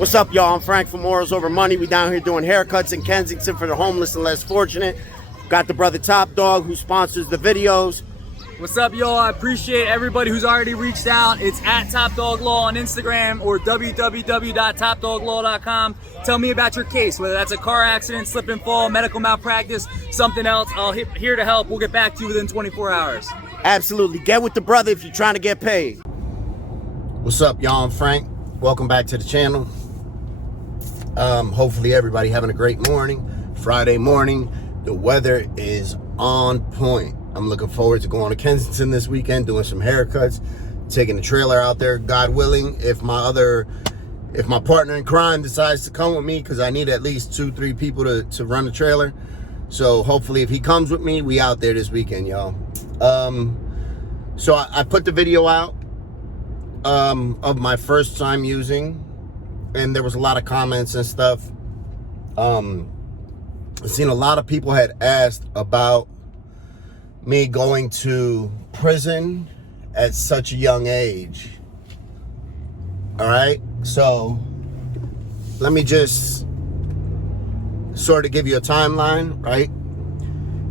What's up, y'all? I'm Frank from Morals Over Money. We down here doing haircuts in Kensington for the homeless and less fortunate. Got the brother Top Dog who sponsors the videos. What's up, y'all? I appreciate everybody who's already reached out. It's at Top Dog Law on Instagram or www.topdoglaw.com. Tell me about your case, whether that's a car accident, slip and fall, medical malpractice, something else. I'll here to help. We'll get back to you within 24 hours. Absolutely. Get with the brother if you're trying to get paid. What's up, y'all? I'm Frank. Welcome back to the channel. Hopefully everybody having a great morning. Friday morning. The weather is on point. I'm looking forward to going to Kensington this weekend, doing some haircuts, taking the trailer out there, God willing. If my partner in crime decides to come with me, because I need at least 2-3 people to run the trailer. So hopefully if he comes with me, we out there this weekend, y'all. So I put the video out of my first time using, and there was a lot of comments and stuff. I've seen a lot of people had asked about me going to prison at such a young age. All right, so let me just sort of give you a timeline, right?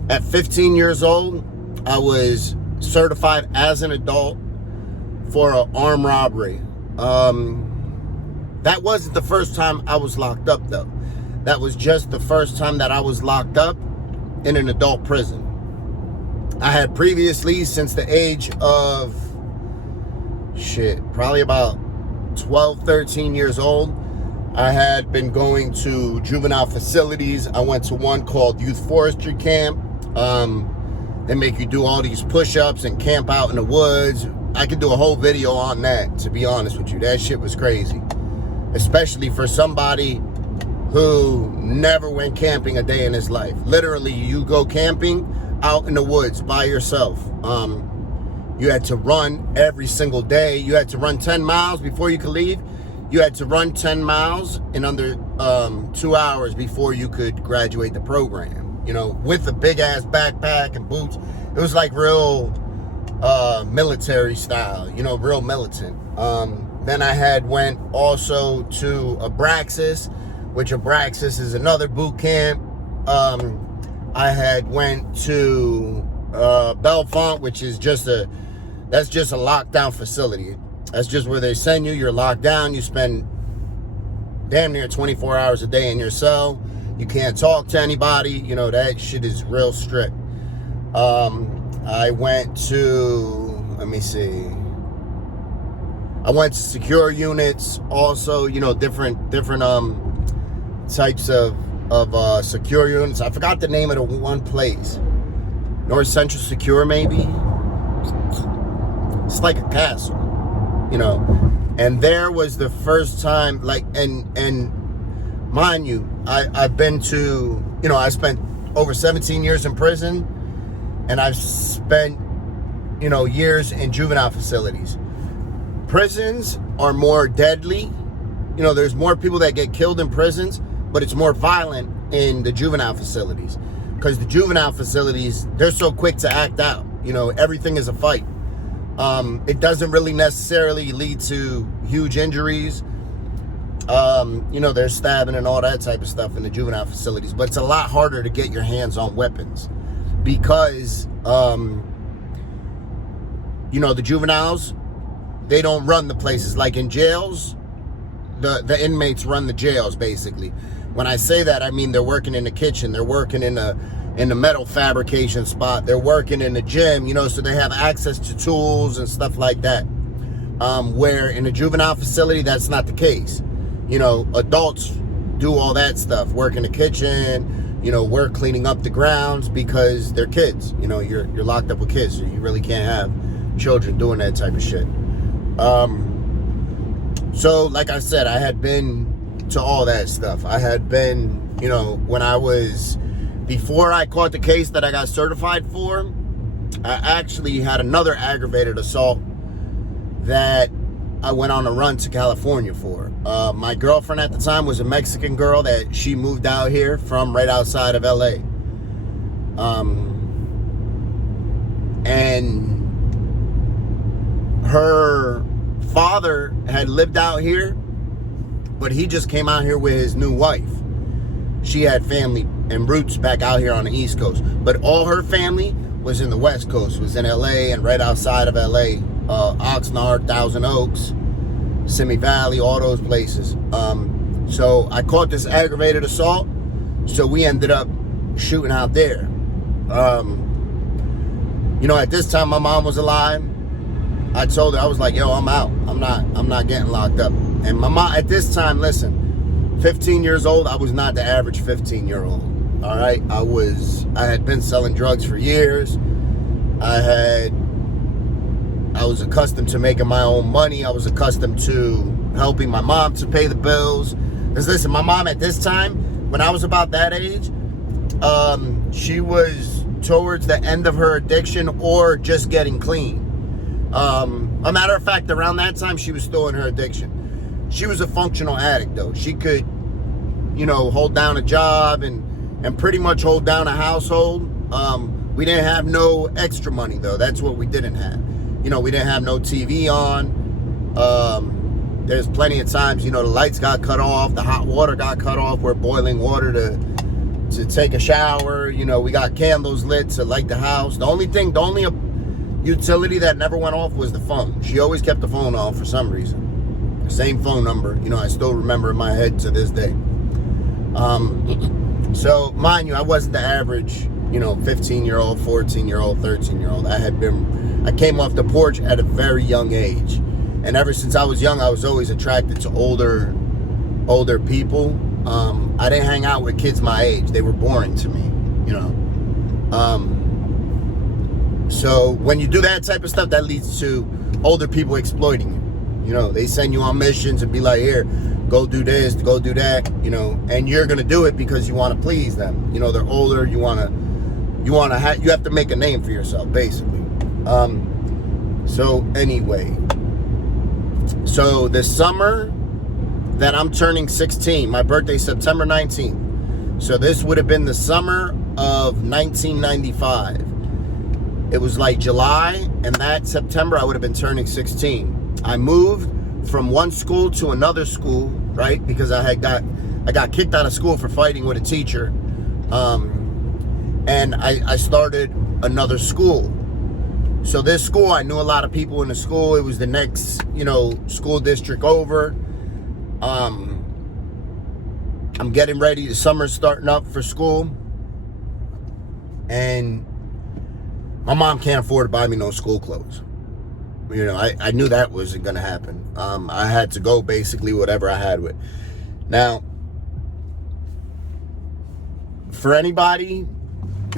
At 15 years old, I was certified as an adult for an armed robbery. That wasn't the first time I was locked up, though. That was just the first time that I was locked up in an adult prison. I had previously, since the age of, probably about 12, 13 years old, I had been going to juvenile facilities. I went to one called Youth Forestry Camp. They make you do all these push-ups and camp out in the woods. I could do a whole video on that, to be honest with you. That shit was crazy. Especially for somebody who never went camping a day in his life. Literally, you go camping out in the woods by yourself. You had to run every single day. You had to run 10 miles before you could leave. You had to run 10 miles in under 2 hours before you could graduate the program. You know, with a big ass backpack and boots. It was like real military style, you know, real militant. Then I had went also to Abraxas, which Abraxas is another boot camp. I had went to Belfont, which is that's just a lockdown facility. That's just where they send you. You're locked down. You spend damn near 24 hours a day in your cell. You can't talk to anybody. You know, that shit is real strict. I went to, let me see. I went to secure units also, you know, different types of secure units. I forgot the name of the one place. North Central Secure, maybe. It's like a castle, you know. And there was the first time, like, and mind you, I've been to, you know, I spent over 17 years in prison, and I've spent, you know, years in juvenile facilities. Prisons are more deadly. You know, there's more people that get killed in prisons, but it's more violent in the juvenile facilities. Because the juvenile facilities, they're so quick to act out. You know, everything is a fight. It doesn't really necessarily lead to huge injuries. You know, there's stabbing and all that type of stuff in the juvenile facilities. But it's a lot harder to get your hands on weapons. Because, you know, the juveniles, they don't run the places. Like in jails, the inmates run the jails, basically. When I say that, I mean they're working in the kitchen, they're working in the metal fabrication spot, they're working in the gym, you know, so they have access to tools and stuff like that. Where in a juvenile facility, that's not the case. You know, adults do all that stuff, work in the kitchen, you know, work cleaning up the grounds, because they're kids. You know, you're locked up with kids, so you really can't have children doing that type of shit. So like I said, I had been to all that stuff. I had been, you know, before I caught the case that I got certified for, I actually had another aggravated assault that I went on a run to California for. My girlfriend at the time was a Mexican girl that she moved out here from right outside of LA. And her father had lived out here but he just came out here with his new wife. She had family and roots back out here on the East Coast, but all her family was in the West Coast, was in LA and right outside of LA, Oxnard, Thousand Oaks, Simi Valley, all those places. So I caught this aggravated assault, so we ended up shooting out there. You know, at this time my mom was alive. I told her, I was like, yo, I'm out. I'm not getting locked up. And my mom at this time, listen, 15 years old, I was not the average 15-year-old. All right, I had been selling drugs for years. I was accustomed to making my own money. I was accustomed to helping my mom to pay the bills. Because listen, my mom at this time, when I was about that age, she was towards the end of her addiction or just getting clean. A matter of fact, around that time, she was still in her addiction. She was a functional addict, though. She could, you know, hold down a job and pretty much hold down a household. We didn't have no extra money, though. That's what we didn't have. You know, we didn't have no TV on. There's plenty of times, you know, the lights got cut off, the hot water got cut off. We're boiling water to take a shower. You know, we got candles lit to light the house. The only utility that never went off was the phone. She always kept the phone on for some reason. Same phone number. You know, I still remember in my head to this day. So, mind you, I wasn't the average, you know, 15-year-old, 14-year-old, 13-year-old. I came off the porch at a very young age. And ever since I was young, I was always attracted to older people. I didn't hang out with kids my age. They were boring to me, you know. So when you do that type of stuff, that leads to older people exploiting you. You know, they send you on missions and be like, here, go do this, go do that, you know, and you're going to do it because you want to please them. You know, they're older. You have to make a name for yourself, basically. So anyway, so the summer that I'm turning 16, my birthday's September 19th. So this would have been the summer of 1995. It was like July, and that September I would have been turning 16. I moved from one school to another school, right? Because I got kicked out of school for fighting with a teacher. And I started another school. So this school, I knew a lot of people in the school. It was the next, you know, school district over. I'm getting ready. The summer's starting up for school. And my mom can't afford to buy me no school clothes. You know, I knew that wasn't going to happen. I had to go basically whatever I had with. Now, for anybody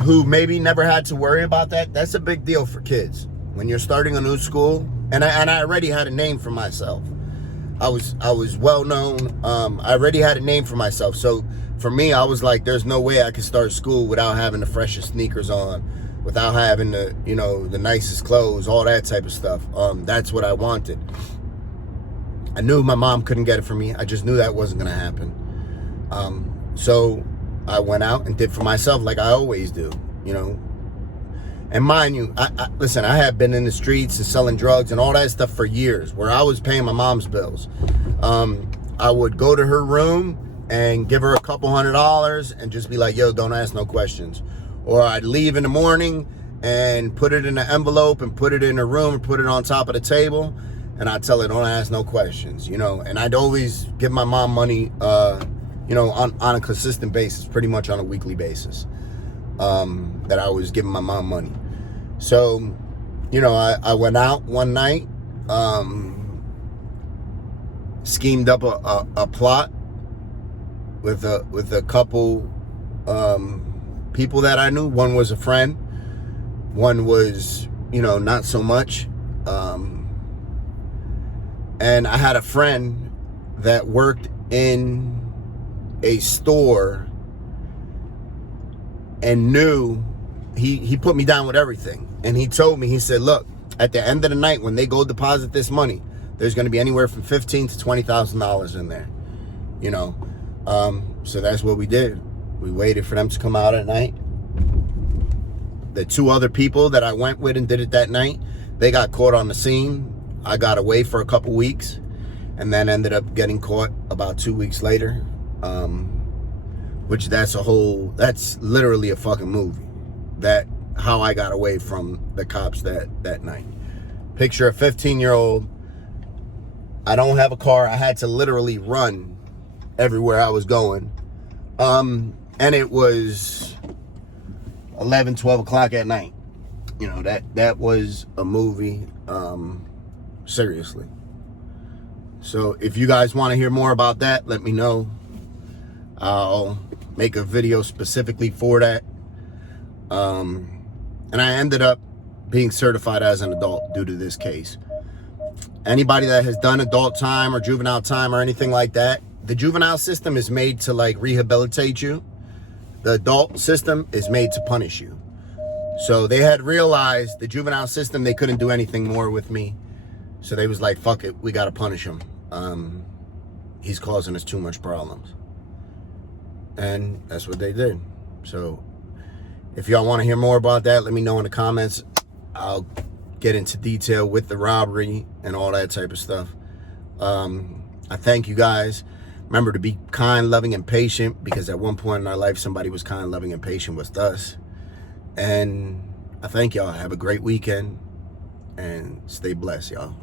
who maybe never had to worry about that, that's a big deal for kids. When you're starting a new school, and I already had a name for myself. I was well known. I already had a name for myself. So for me, I was like, there's no way I could start school without having the freshest sneakers on, without having the, you know, the nicest clothes, all that type of stuff. That's what I wanted. I knew my mom couldn't get it for me. I just knew that wasn't going to happen. So I went out and did for myself like I always do, you know. And mind you, listen, I have been in the streets and selling drugs and all that stuff for years, where I was paying my mom's bills. I would go to her room and give her a couple $100 and just be like, yo, don't ask no questions. Or I'd leave in the morning and put it in an envelope and put it in her room and put it on top of the table. And I'd tell her, don't ask no questions, you know. And I'd always give my mom money, you know, on a consistent basis, pretty much on a weekly basis, that I was giving my mom money. So, you know, I went out one night, schemed up a plot with a couple people that I knew. One was a friend, one was, you know, not so much. And I had a friend that worked in a store and knew, he put me down with everything. And he told me, he said, look, at the end of the night, when they go deposit this money, there's going to be anywhere from $15,000 to $20,000 in there, you know. So that's what we did. We waited for them to come out at night. The two other people that I went with and did it that night, they got caught on the scene. I got away for a couple weeks. and then ended up getting caught about 2 weeks later. Which that's literally a fucking movie. That how I got away from the cops that night. Picture a 15-year-old. I don't have a car. I had to literally run everywhere I was going. And it was 11, 12 o'clock at night. You know, that was a movie. Seriously. So if you guys want to hear more about that, let me know. I'll make a video specifically for that. And I ended up being certified as an adult due to this case. Anybody that has done adult time or juvenile time or anything like that, the juvenile system is made to like rehabilitate you. The adult system is made to punish you. So they had realized the juvenile system, they couldn't do anything more with me. So they was like, fuck it, we gotta punish him. He's causing us too much problems. And that's what they did. So if y'all want to hear more about that, let me know in the comments. I'll get into detail with the robbery and all that type of stuff. I thank you guys. Remember to be kind, loving, and patient, because at one point in our life, somebody was kind, loving, and patient with us. And I thank y'all. Have a great weekend and stay blessed, y'all.